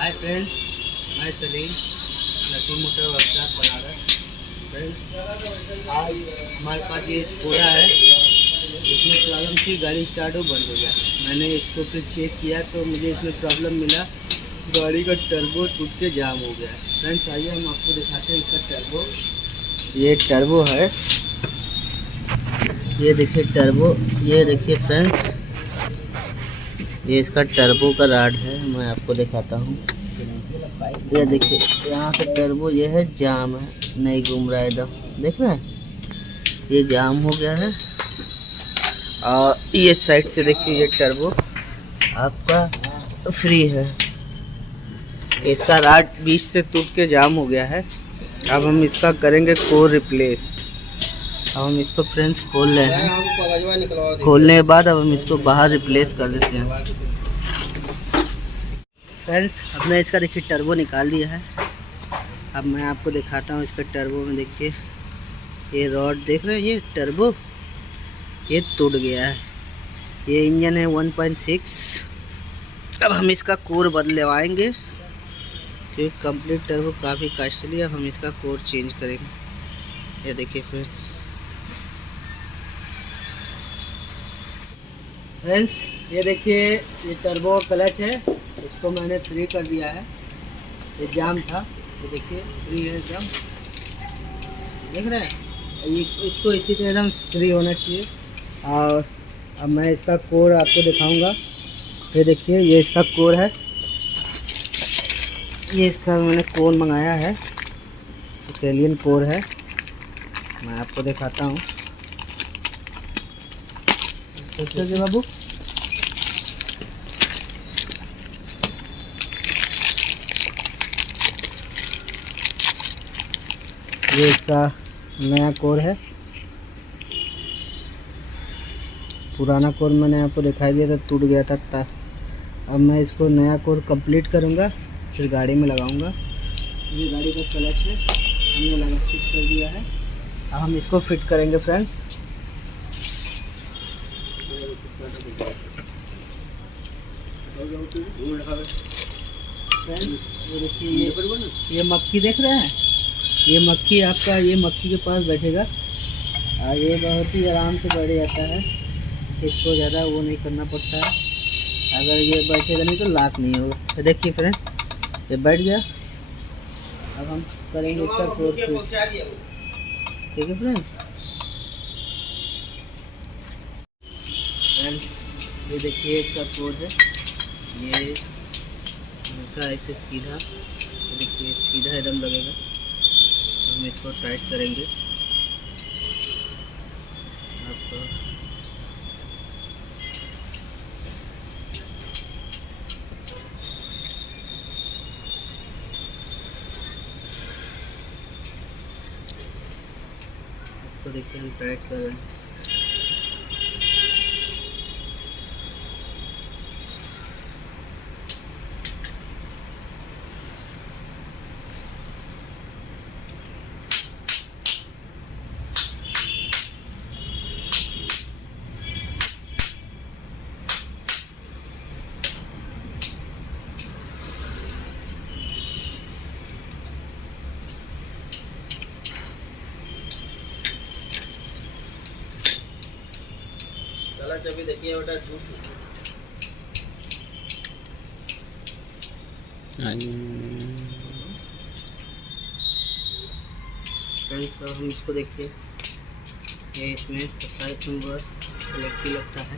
Hi friends, मैं Salim Naseem motor workshop Banaras. Friends, आज हमारे पास ये पूरा है, इसमें प्रॉब्लम थी, गाड़ी स्टार्ट हो बंद हो गया। मैंने इसको फिर चेक किया तो मुझे इसमें प्रॉब्लम मिला, गाड़ी का टर्बो टूट के जाम हो गया। फ्रेंड्स आइए हम आपको दिखाते हैं इसका टर्बो। ये टर्बो है, ये देखिए टर्बो, ये देखिए फ्रेंड्स, ये इसका टर्बो का राड है। मैं आपको दिखाता हूँ, ये देखिए यहाँ से टर्बो, ये है जाम है, नहीं घूम रहा है एकदम, देख रहे हैं, ये जाम हो गया है। और ये साइड से देखिए ये टर्बो आपका फ्री है, इसका राड बीच से टूट के जाम हो गया है। अब हम इसका करेंगे कोर रिप्लेस। अब हम इसको फ्रेंड्स खोल रहे हैं, खोलने के बाद अब हम इसको बाहर रिप्लेस कर देते हैं। फ्रेंड्स हमने इसका देखिए टर्बो निकाल दिया है। अब मैं आपको दिखाता हूँ इसका टर्बो में, देखिए ये रॉड देख रहे हैं, ये टर्बो ये टूट गया है। ये इंजन है 1.6। अब हम इसका कोर बदलवाएंगे क्योंकि कंप्लीट टर्बो काफ़ी कॉस्टली है। अब हम इसका कोर चेंज करेंगे। ये देखिए फ्रेंड्स, ये देखिए ये टर्बो क्लच है, इसको मैंने फ्री कर दिया है। ये जाम था, ये देखिए फ्री है जाम, देख रहे हैं, ये इसको इसी तरह एकदम फ्री होना चाहिए। और अब मैं इसका कोर आपको दिखाऊंगा। ये देखिए ये इसका कोर है, ये इसका मैंने कोर मंगाया है, इटालियन कोर है। मैं आपको दिखाता हूँ, देखिए बाबू, ये इसका नया कोर है। पुराना कोर मैंने आपको दिखाई दिया था, टूट गया था। अब मैं इसको नया कोर कंप्लीट करूँगा, फिर गाड़ी में लगाऊंगा। ये गाड़ी का क्लच है, हमने लगा फिट कर दिया है। अब हम इसको फिट करेंगे फ्रेंड्स। ये देखिए ये मक्खी देख रहे हैं, ये मक्खी आपका, ये मक्खी के पास बैठेगा और ये बहुत ही आराम से बैठ जाता है, इसको ज़्यादा वो नहीं करना पड़ता है। अगर ये बैठेगा नहीं तो लाक नहीं होगा। देखिए फ्रेंड ये बैठ गया। अब हम करेंगे इसका कोर फिट, ठीक है फ्रेंड। ये देखिए इसका कोर है, ये हल्का ऐसे सीधा, देखिए सीधा एकदम लगेगा। हम इसको टाइट करेंगे आपको। इसको देखिए हम टाइट कर रहे हैं। अभी देखिए बेटा फ्रेंड्स, हम इसको देखिए, ये इसमें 27 नंबर इलेक्ट्रिक लगता है,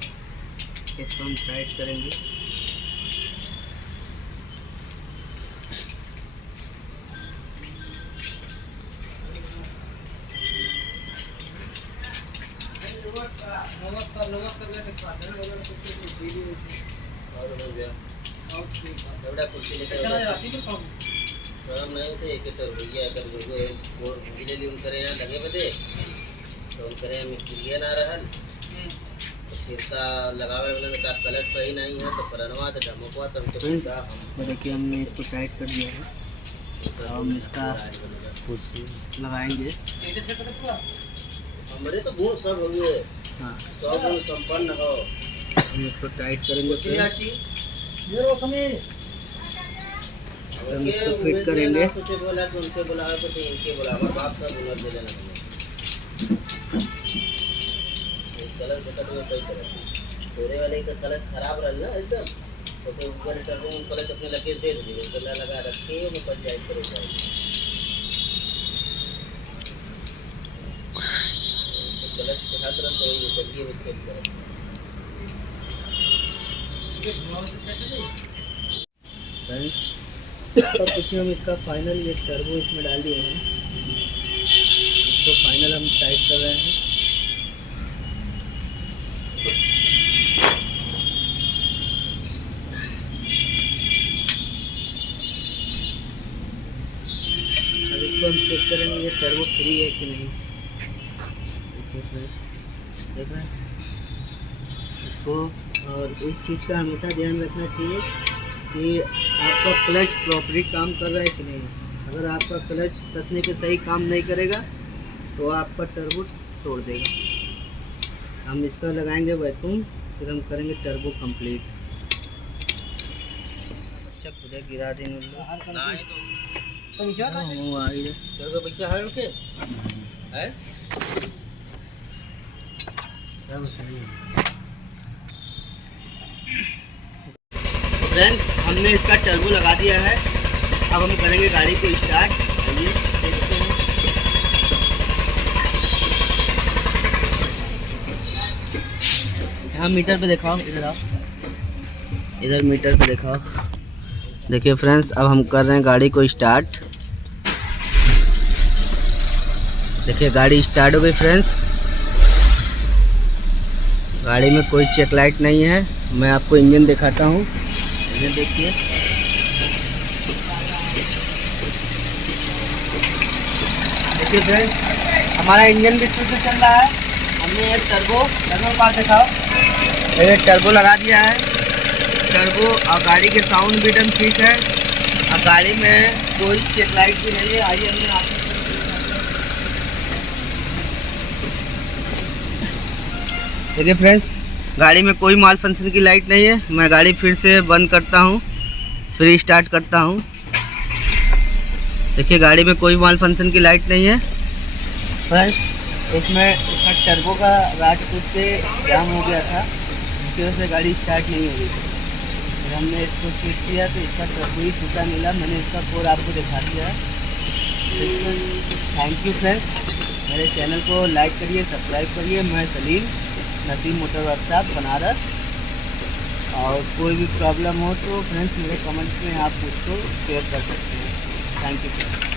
इसको हम टाइट करेंगे। मिस्त्री ना रहल फिर का लगावे वाला का कलर सही नहीं है तो परनवा तो धमकवा तब तो देखिए हमने इसको टाइट कर दिया है। तो हम इसका लगाएंगे। हमारे तो गुण सब होंगे, हाँ सब गुण संपन्न हो। हम इसको टाइट करेंगे। हम इसको फिट करेंगे। बोला कि उनके बोला तो इनके बोला हमारे बाप का हुनर दे देना कलर देखा तो सही कलर पूरे वाले का कलर खराब रहा ना एकदम तो फिर ऊपर टर्बो कलर अपने लगे दे दीजिए कलर लगा रखे वो पंचायत करे जाएगी तो कलर के हाथ रख तो ये बल्कि भी सेट करें तो देखिए हम इसका फाइनल ये टर्बो इसमें डाल दिए हैं। इसको फाइनल हम टाइट कर रहे हैं। अब इसको हम चेक करेंगे ये टर्बो फ्री है कि नहीं। देख रहे हैं इसको। और इस चीज़ का हमेशा ध्यान रखना चाहिए कि आपका क्लच प्रॉपरली काम कर रहा है कि नहीं। अगर आपका क्लच कसने पे सही काम नहीं करेगा तो आपका टर्बो तोड़ देगा। हम इसका लगाएंगे वैक्यूम फिर हम करेंगे टर्बो कंप्लीट। अच्छा पूरा गिरा देंगे तो पैसा है उनके है फ्रेंड्स हमने इसका टर्बो लगा दिया है। अब हम करेंगे गाड़ी को स्टार्ट। देखते हैं यहाँ मीटर पे दिखाओ, इधर आओ, इधर मीटर पे दिखाओ। देखिए फ्रेंड्स अब हम कर रहे हैं गाड़ी को स्टार्ट। देखिए गाड़ी स्टार्ट हो गई फ्रेंड्स। गाड़ी में कोई चेक लाइट नहीं है। मैं आपको इंजन दिखाता हूँ। इंजन देखिए देखिए फ्रेंड्स हमारा इंजन भी फिर से चल रहा है। हमने एक टर्बो पार दिखाओ, ये टर्बो लगा दिया है। टर्बो और गाड़ी के साउंड भी एकदम ठीक है और गाड़ी में कोई चेक लाइट भी नहीं है। आइए हमने आपको देखिए फ्रेंड्स गाड़ी में कोई माल फंक्शन की लाइट नहीं है। मैं गाड़ी फिर से बंद करता हूँ, फिर स्टार्ट करता हूँ। देखिए गाड़ी में कोई माल फंक्शन की लाइट नहीं है फ्रेंड्स। इसमें इसका टर्बो का राज कुछ से जाम हो गया था, इसकी वजह से गाड़ी स्टार्ट नहीं हो रही थी। फिर हमने इसको चेक किया तो इसका टर्बो ही टूटा मिला। मैंने इसका कोड आपको दिखा दिया है। Thank you friends. मेरे चैनल को लाइक करिए, सब्सक्राइब करिए। मैं सलीम, नसीम मोटर वर्कशॉप बनारस। और कोई भी प्रॉब्लम हो तो फ्रेंड्स मेरे कमेंट्स में आप उसको शेयर कर सकते हैं। Thank you friends.